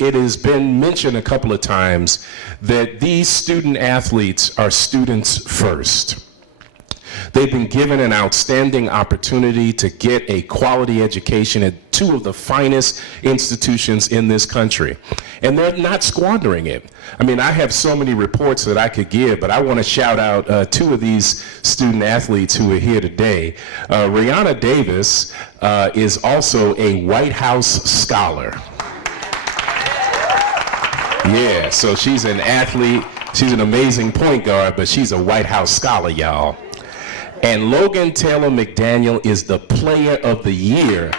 It has been mentioned a couple of times that these student athletes are students first. They've been given an outstanding opportunity to get a quality education at two of the finest institutions in this country. And they're not squandering it. I mean, I have so many reports that I could give, but I want to shout out two of these student athletes who are here today. Rihanna Davis is also a White House scholar. Yeah, so she's an athlete. She's an amazing point guard, but she's a White House scholar, y'all. And Logan Taylor McDaniel is the player of the year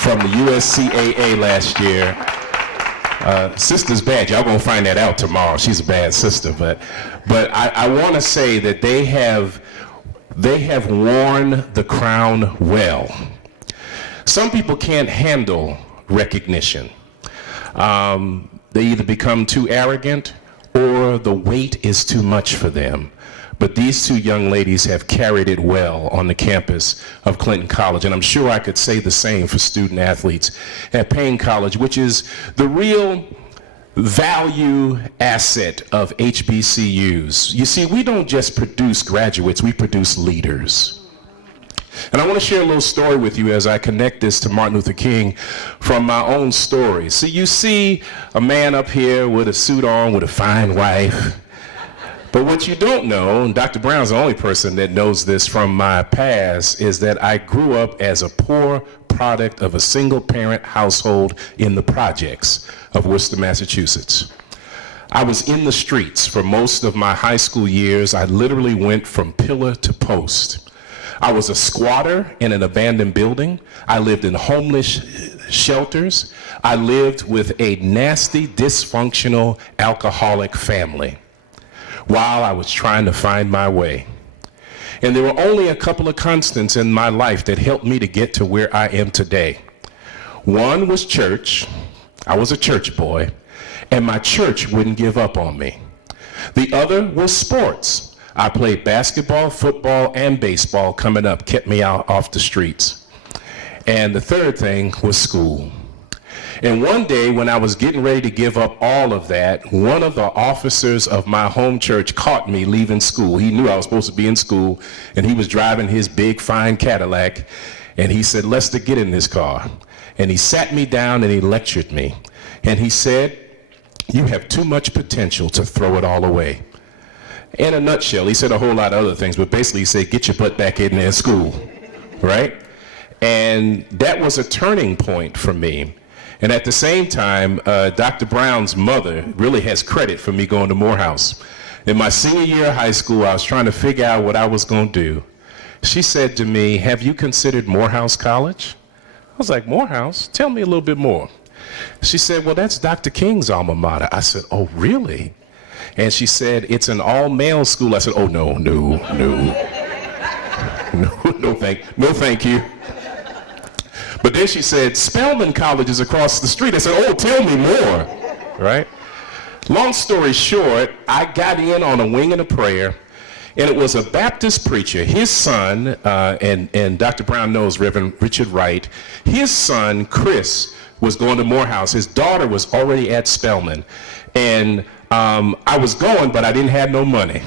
from the USCAA last year. Sister's bad. Y'all gonna find that out tomorrow. She's a bad sister, but I want to say that they have worn the crown well. Some people can't handle recognition. They either become too arrogant or the weight is too much for them. But these two young ladies have carried it well on the campus of Clinton College. And I'm sure I could say the same for student athletes at Payne College, which is the real value asset of HBCUs. You see, we don't just produce graduates, we produce leaders. And I want to share a little story with you as I connect this to Martin Luther King from my own story. So you see a man up here with a suit on with a fine wife. But what you don't know, and Dr. Brown's the only person that knows this from my past, is that I grew up as a poor product of a single parent household in the projects of Worcester, Massachusetts. I was in the streets for most of my high school years. I literally went from pillar to post. I was a squatter in an abandoned building. I lived in homeless shelters. I lived with a nasty, dysfunctional, alcoholic family while I was trying to find my way. And there were only a couple of constants in my life that helped me to get to where I am today. One was church. I was a church boy, and my church wouldn't give up on me. The other was sports. I played basketball, football, and baseball coming up, kept me out off the streets. And the third thing was school. And one day when I was getting ready to give up all of that, one of the officers of my home church caught me leaving school. He knew I was supposed to be in school, and he was driving his big, fine Cadillac, and he said, "Lester, get in this car." And he sat me down and he lectured me. And he said, "You have too much potential to throw it all away." In a nutshell, he said a whole lot of other things, but basically he said, get your butt back in there in school, right? And that was a turning point for me. And at the same time, Dr. Brown's mother really has credit for me going to Morehouse. In my senior year of high school, I was trying to figure out what I was going to do. She said to me, "Have you considered Morehouse College?" I was like, "Morehouse? Tell me a little bit more." She said, "Well, that's Dr. King's alma mater." I said, "Oh, really?" And she said, "It's an all-male school." I said, "Oh, no, thank you." But then she said, "Spelman College is across the street." I said, "Oh, tell me more," right? Long story short, I got in on a wing and a prayer, and it was a Baptist preacher. His son, and Dr. Brown knows Reverend Richard Wright, his son, Chris, was going to Morehouse. His daughter was already at Spelman. And I was going, but I didn't have no money.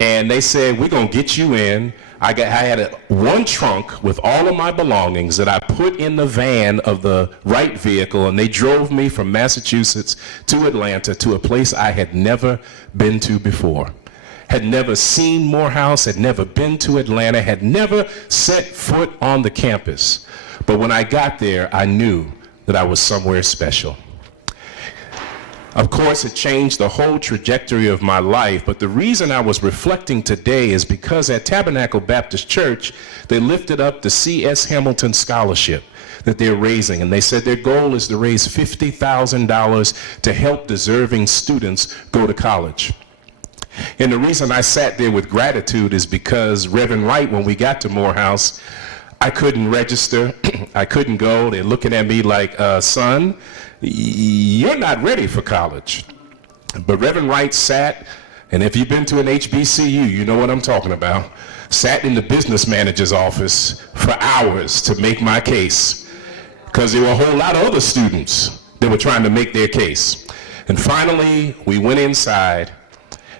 And they said, "We're going to get you in." I had one trunk with all of my belongings that I put in the van of the Wright vehicle, and they drove me from Massachusetts to Atlanta to a place I had never been to before. Had never seen Morehouse, had never been to Atlanta, had never set foot on the campus. But when I got there, I knew that I was somewhere special. Of course, it changed the whole trajectory of my life, but the reason I was reflecting today is because at Tabernacle Baptist Church, they lifted up the C.S. Hamilton Scholarship that they're raising, and they said their goal is to raise $50,000 to help deserving students go to college. And the reason I sat there with gratitude is because Reverend Wright, when we got to Morehouse, I couldn't register, I couldn't go. They're looking at me like, "Son, you're not ready for college." But Reverend Wright sat, and if you've been to an HBCU, you know what I'm talking about, sat in the business manager's office for hours to make my case, because there were a whole lot of other students They were trying to make their case. And finally, we went inside,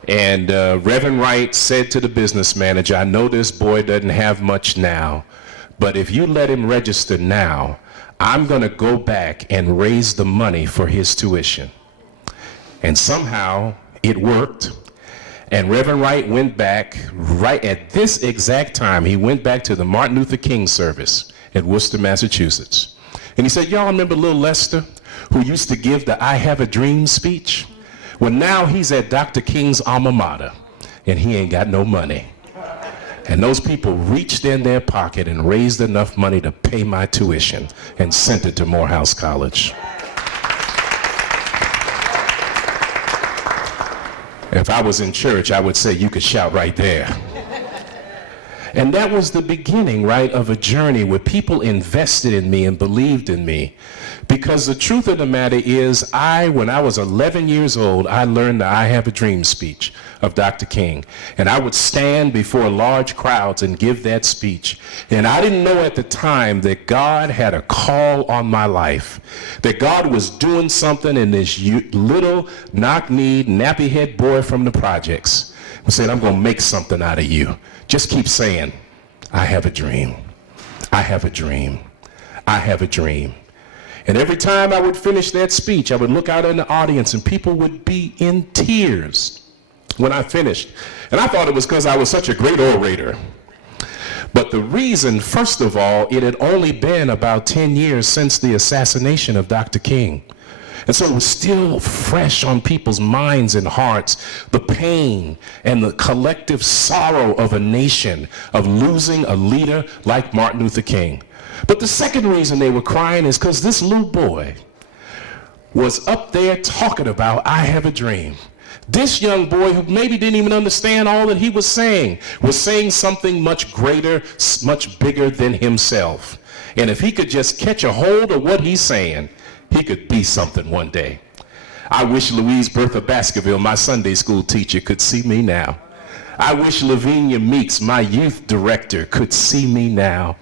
and Reverend Wright said to the business manager, I know this boy doesn't have much now, but if you let him register now, I'm going to go back and raise the money for his tuition. And somehow it worked. And Reverend Wright went back right at this exact time. He went back to the Martin Luther King service at Worcester, Massachusetts. And he said, y'all remember little Lester, who used to give the I Have a Dream speech? Well, now he's at Dr. King's alma mater, and he ain't got no money. And those people reached in their pocket and raised enough money to pay my tuition and sent it to Morehouse College. If I was in church, I would say you could shout right there. And that was the beginning, right, of a journey where people invested in me and believed in me. Because the truth of the matter is, when I was 11 years old, I learned the I Have a Dream speech of Dr. King. And I would stand before large crowds and give that speech. And I didn't know at the time that God had a call on my life, that God was doing something in this little knock-kneed, nappy-head boy from the projects. He said, I'm going to make something out of you. Just keep saying, I have a dream. I have a dream. I have a dream. And every time I would finish that speech, I would look out in the audience and people would be in tears when I finished. And I thought it was because I was such a great orator. But the reason, first of all, it had only been about 10 years since the assassination of Dr. King. And so it was still fresh on people's minds and hearts, the pain and the collective sorrow of a nation of losing a leader like Martin Luther King. But the second reason they were crying is because this little boy was up there talking about, I have a dream. This young boy, who maybe didn't even understand all that he was saying something much greater, much bigger than himself. And if he could just catch a hold of what he's saying, he could be something one day. I wish Louise Bertha Baskerville, my Sunday school teacher, could see me now. I wish Lavinia Meeks, my youth director, could see me now.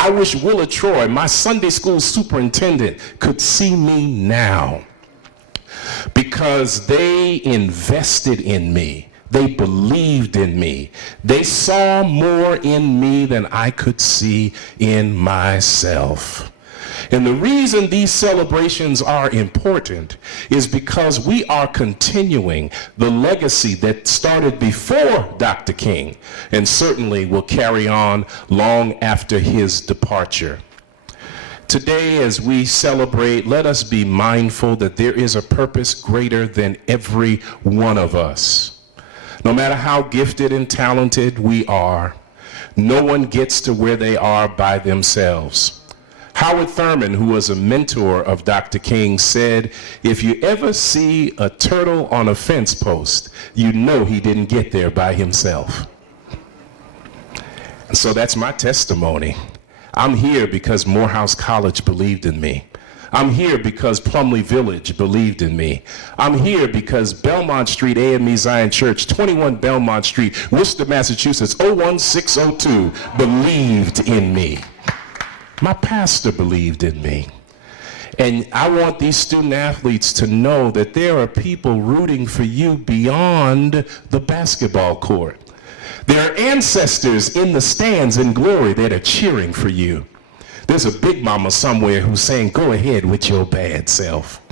I wish Willa Troy, my Sunday school superintendent, could see me now. Because they invested in me. They believed in me. They saw more in me than I could see in myself. And the reason these celebrations are important is because we are continuing the legacy that started before Dr. King and certainly will carry on long after his departure. Today, as we celebrate, let us be mindful that there is a purpose greater than every one of us. No matter how gifted and talented we are, no one gets to where they are by themselves. Howard Thurman, who was a mentor of Dr. King, said, if you ever see a turtle on a fence post, you know he didn't get there by himself. And so that's my testimony. I'm here because Morehouse College believed in me. I'm here because Plumley Village believed in me. I'm here because Belmont Street AME Zion Church, 21 Belmont Street, Worcester, Massachusetts, 01602, believed in me. My pastor believed in me. And I want these student athletes to know that there are people rooting for you beyond the basketball court. There are ancestors in the stands in glory that are cheering for you. There's a big mama somewhere who's saying, go ahead with your bad self.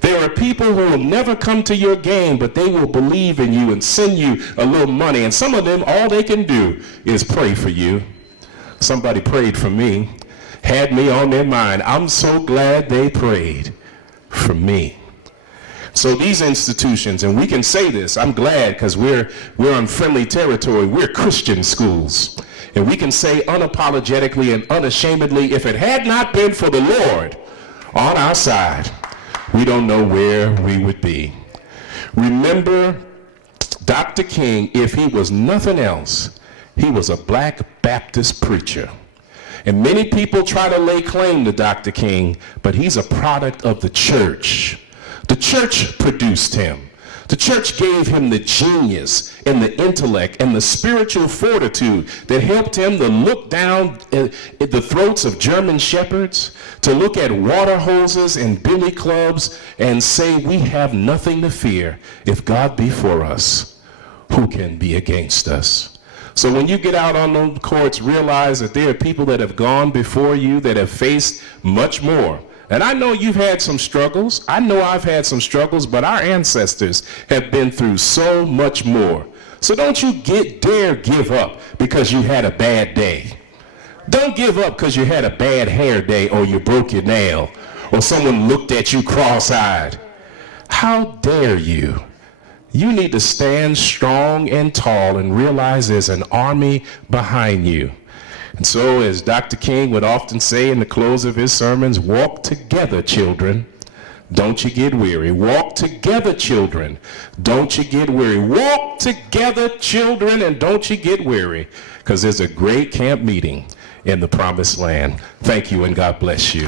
There are people who will never come to your game, but they will believe in you and send you a little money. And some of them, all they can do is pray for you. Somebody prayed for me, had me on their mind. I'm so glad they prayed for me. So these institutions, and we can say this, I'm glad because we're on friendly territory. We're Christian schools. And we can say unapologetically and unashamedly, if it had not been for the Lord on our side, we don't know where we would be. Remember, Dr. King, if he was nothing else, he was a Black Baptist preacher. And many people try to lay claim to Dr. King, but he's a product of the church. The church produced him. The church gave him the genius and the intellect and the spiritual fortitude that helped him to look down at the throats of German shepherds, to look at water hoses and billy clubs and say, we have nothing to fear. If God be for us, who can be against us? So when you get out on those courts, realize that there are people that have gone before you that have faced much more. And I know you've had some struggles. I know I've had some struggles, but our ancestors have been through so much more. So don't you dare give up because you had a bad day. Don't give up because you had a bad hair day or you broke your nail or someone looked at you cross-eyed. How dare you? You need to stand strong and tall and realize there's an army behind you. And so, as Dr. King would often say in the close of his sermons, walk together, children. Don't you get weary. Walk together, children. Don't you get weary. Walk together, children, and don't you get weary. Because there's a great camp meeting in the promised land. Thank you, and God bless you.